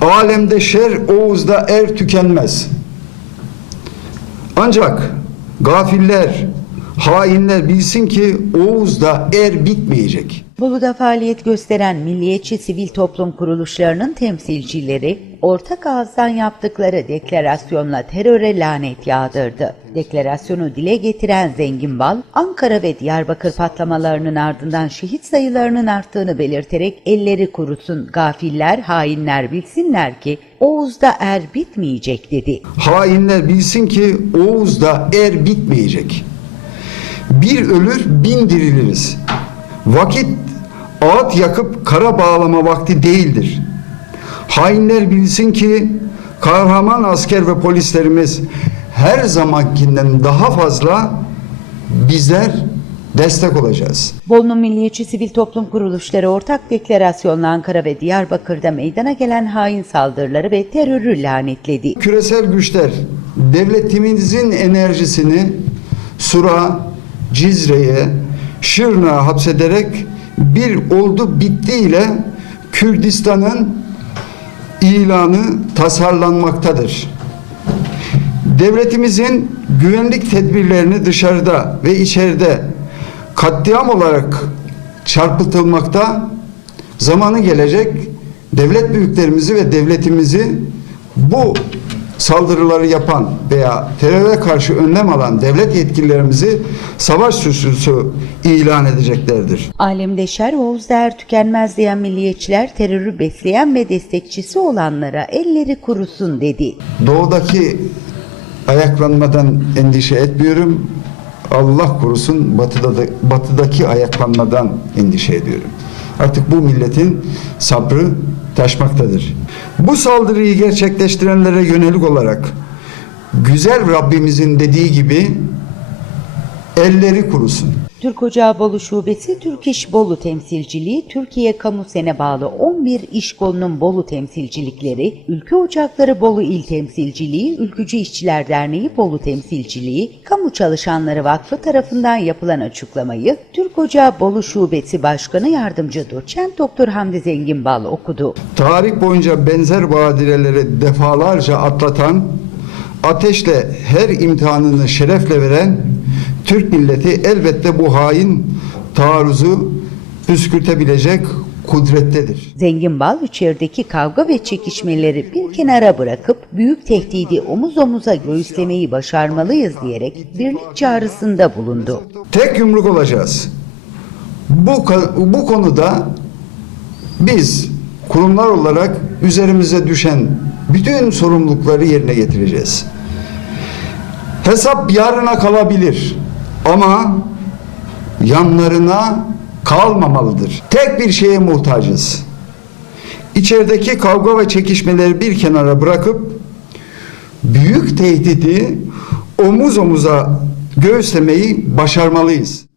Alemde şer, Oğuz'da er tükenmez. Ancak gafiller, hainler bilsin ki Oğuz'da er bitmeyecek. Bolu'da faaliyet gösteren milliyetçi sivil toplum kuruluşlarının temsilcileri ortak ağızdan yaptıkları deklarasyonla teröre lanet yağdırdı. Deklarasyonu dile getiren Zengin Bal, Ankara ve Diyarbakır patlamalarının ardından şehit sayılarının arttığını belirterek elleri kurusun gafiller, hainler bilsinler ki Oğuz'da er bitmeyecek dedi. Hainler bilsin ki Oğuz'da er bitmeyecek. Bir ölür bin diriliriz. Vakit ağıt yakıp kara bağlama vakti değildir. Hainler bilsin ki kahraman asker ve polislerimiz her zamankinden daha fazla bizler destek olacağız. Bolu'nun milliyetçi sivil toplum kuruluşları ortak deklarasyonla Ankara ve Diyarbakır'da meydana gelen hain saldırıları ve terörü lanetledi. Küresel güçler devletimizin enerjisini Sura, Cizre'ye, Şırnak'a hapsederek bir oldu bitti ile Kürdistan'ın ilanı tasarlanmaktadır. Devletimizin güvenlik tedbirlerini dışarıda ve içeride katliam olarak çarpıtılmakta zamanı gelecek devlet büyüklerimizi ve devletimizi bu saldırıları yapan veya teröre karşı önlem alan devlet yetkililerimizi savaş suçlusu ilan edeceklerdir. Alemde şer Oğuz der tükenmez diyen milliyetçiler terörü besleyen ve destekçisi olanlara elleri kurusun dedi. Doğudaki ayaklanmadan endişe etmiyorum. Allah korusun batıda da, batıdaki ayaklanmadan endişe ediyorum. Artık bu milletin sabrı taşmaktadır. Bu saldırıyı gerçekleştirenlere yönelik olarak güzel Rabbimizin dediği gibi elleri kurusun. Türk Ocağı Bolu Şubesi Türk İş Bolu Temsilciliği, Türkiye Kamu Sene bağlı 11 iş kolunun Bolu temsilcilikleri, Ülke Ocakları Bolu İl Temsilciliği, Ülkücü İşçiler Derneği Bolu Temsilciliği, Kamu Çalışanları Vakfı tarafından yapılan açıklamayı Türk Ocağı Bolu Şubesi Başkanı Yardımcı Doçent Doktor Hamdi Zenginbal okudu. Tarih boyunca benzer badireleri defalarca atlatan, ateşle her imtihanını şerefle veren Türk milleti elbette bu hain taarruzu püskürtebilecek kudrettedir. Zenginbal içerideki kavga ve çekişmeleri bir kenara bırakıp büyük tehdidi omuz omuza göğüslemeyi başarmalıyız diyerek birlik çağrısında bulundu. Tek yumruk olacağız. Bu, bu konuda biz kurumlar olarak üzerimize düşen bütün sorumlulukları yerine getireceğiz. Hesap yarına kalabilir ama yanlarına kalmamalıdır. Tek bir şeye muhtacız. İçerideki kavga ve çekişmeleri bir kenara bırakıp büyük tehdidi omuz omuza göğüslemeyi başarmalıyız.